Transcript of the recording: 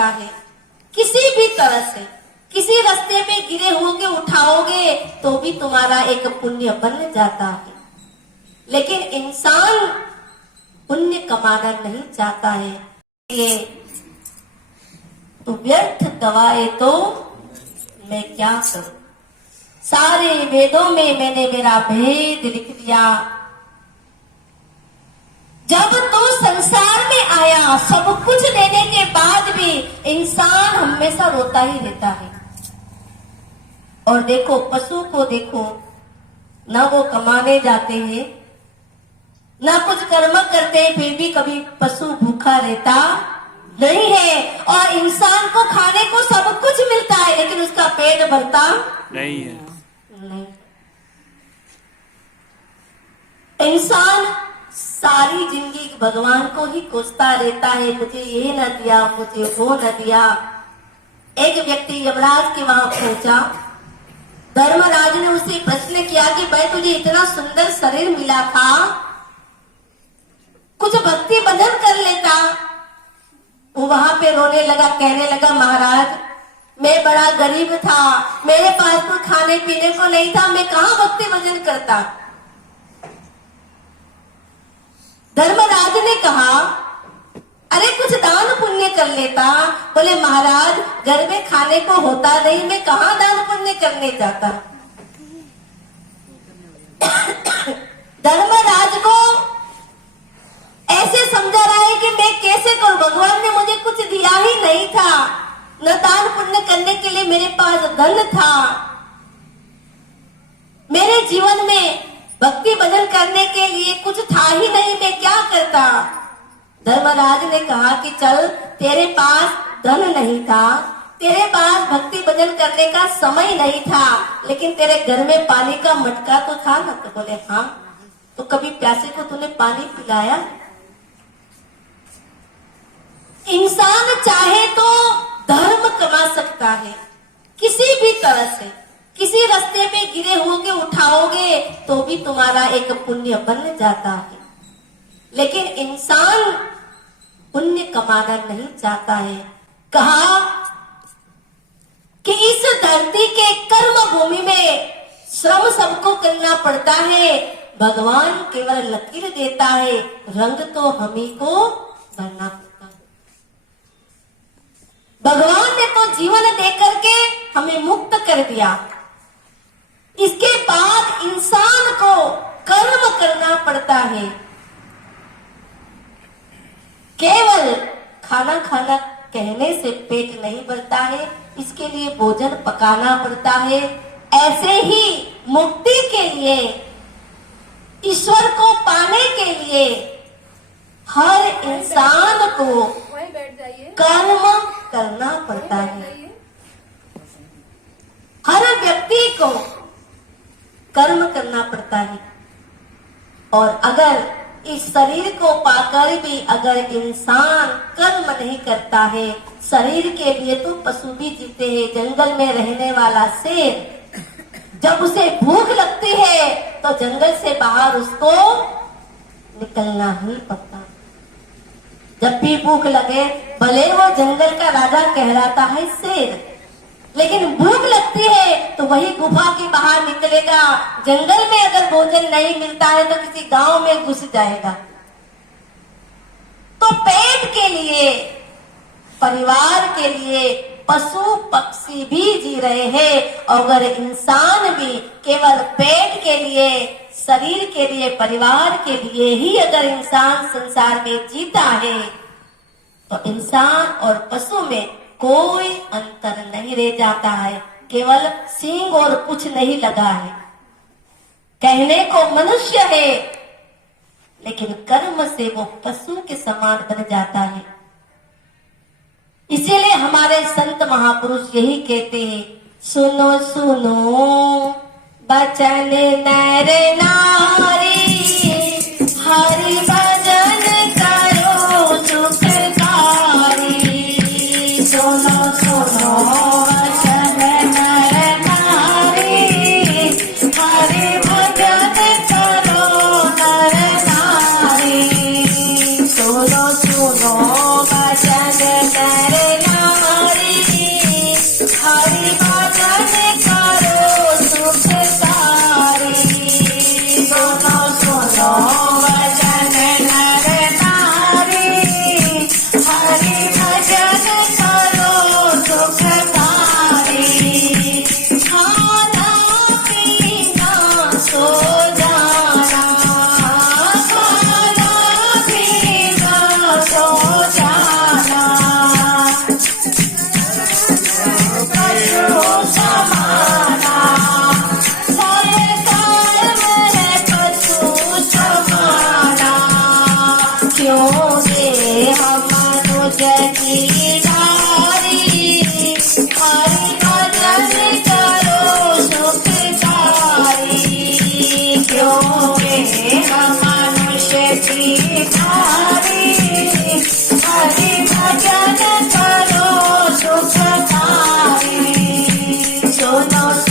सकता है। किसी भी तरह से किसी रास्ते में गिरे हुए के उठाओगे तो भी तुम्हारा एक पुण्य बन जाता है। लेकिन इंसान पुण्य कमाना नहीं चाहता है। ये तो व्यर्थ दवाए तो मैं क्या करूं, सारे वेदों में मैंने मेरा भेद लिख दिया। जब तू संसार में आया, सब कुछ देने के बाद भी इंसान हमेशा रोता ही रहता है। और देखो पशु को देखो, ना वो कमाने जाते हैं, ना कुछ कर्म करते हैं, फिर भी कभी पशु भूखा रहता नहीं है। और इंसान को खाने को सब कुछ मिलता है, लेकिन उसका पेट भरता नहीं है। नहीं। इंसान सारी जिंदगी भगवान को ही कोसता रहता है, मुझे ये न दिया, मुझे वो न दिया। एक व्यक्ति यमराज के वहां पहुंचा। धर्मराज ने उसे प्रश्न किया कि भाई तुझे इतना सुंदर शरीर मिला था, कुछ भक्ति भजन कर लेता। वो वहां पे रोने लगा, कहने लगा महाराज मैं बड़ा गरीब था, मेरे पास तो खाने पीने को नहीं था, मैं कहां भक्ति भजन करता। धर्मराज ने कहा अरे कुछ दान पुण्य कर लेता। बोले महाराज घर में खाने को होता नहीं, मैं कहां दान पुण्य करने जाता। धर्मराज को ऐसे समझा रहा है कि मैं कैसे करूं, भगवान ने मुझे कुछ दिया ही नहीं था, न दान पुण्य करने के लिए मेरे पास धन था, मेरे जीवन में भक्ति भजन करने के लिए कुछ था ही नहीं, मैं क्या करता। धर्मराज ने कहा कि चल तेरे पास धन नहीं था, तेरे पास भक्ति भजन करने का समय नहीं था, लेकिन तेरे घर में पानी का मटका तो था ना। तो बोले हाँ। तो कभी प्यासे को तूने पानी पिलाया। इंसान चाहे तो धर्म कमा सकता है, किसी भी तरह से किसी रास्ते में गिरे होगे उठाओगे तो भी तुम्हारा एक पुण्य बन जाता है। लेकिन इंसान पुण्य कमाना नहीं चाहता है। कहा कि इस धरती के कर्म भूमि में श्रम सबको करना पड़ता है, भगवान केवल लकीर देता है, रंग तो हमी को भरना पड़ता है। भगवान ने तो जीवन दे करके हमें मुक्त कर दिया, इसके बाद इंसान को कर्म करना पड़ता है। केवल खाना खाना कहने से पेट नहीं भरता है, इसके लिए भोजन पकाना पड़ता है। ऐसे ही मुक्ति के लिए, ईश्वर को पाने के लिए हर इंसान को कर्म करना पड़ता है। हर व्यक्ति को कर्म करना पड़ता है। और अगर इस शरीर को पाकर भी अगर इंसान कर्म नहीं करता है, शरीर के लिए तो पशु भी जीते हैं। जंगल में रहने वाला शेर जब उसे भूख लगती है तो जंगल से बाहर उसको निकलना ही पड़ता। जब भी भूख लगे, भले वो जंगल का राजा कहलाता है शेर, लेकिन भूख लगती है तो वही गुफा के बाहर निकलेगा। जंगल में अगर भोजन नहीं मिलता है तो किसी गांव में घुस जाएगा। तो पेट के लिए, परिवार के लिए पशु पक्षी भी जी रहे हैं, और अगर इंसान भी केवल पेट के लिए, शरीर के लिए, परिवार के लिए ही अगर इंसान संसार में जीता है तो इंसान और पशु में कोई अंतर नहीं रह जाता है। केवल सींग और कुछ नहीं लगा है। कहने को मनुष्य है, लेकिन कर्म से वो पशु के समान बन जाता है। इसीलिए हमारे संत महापुरुष यही कहते हैं, सुनो सुनो बचन नर नारी, हरि भजन करो सुखकारी। सुनो सुनो बचन नर नारी, हरि भजन करो नर नारी। सुनो सुनो बचन नर नारी, नारी, हरि भजन करो सुखकारी। क्योंकि हम मनुष्य की नारी, हरि भजन करो सुखकारी। सुनो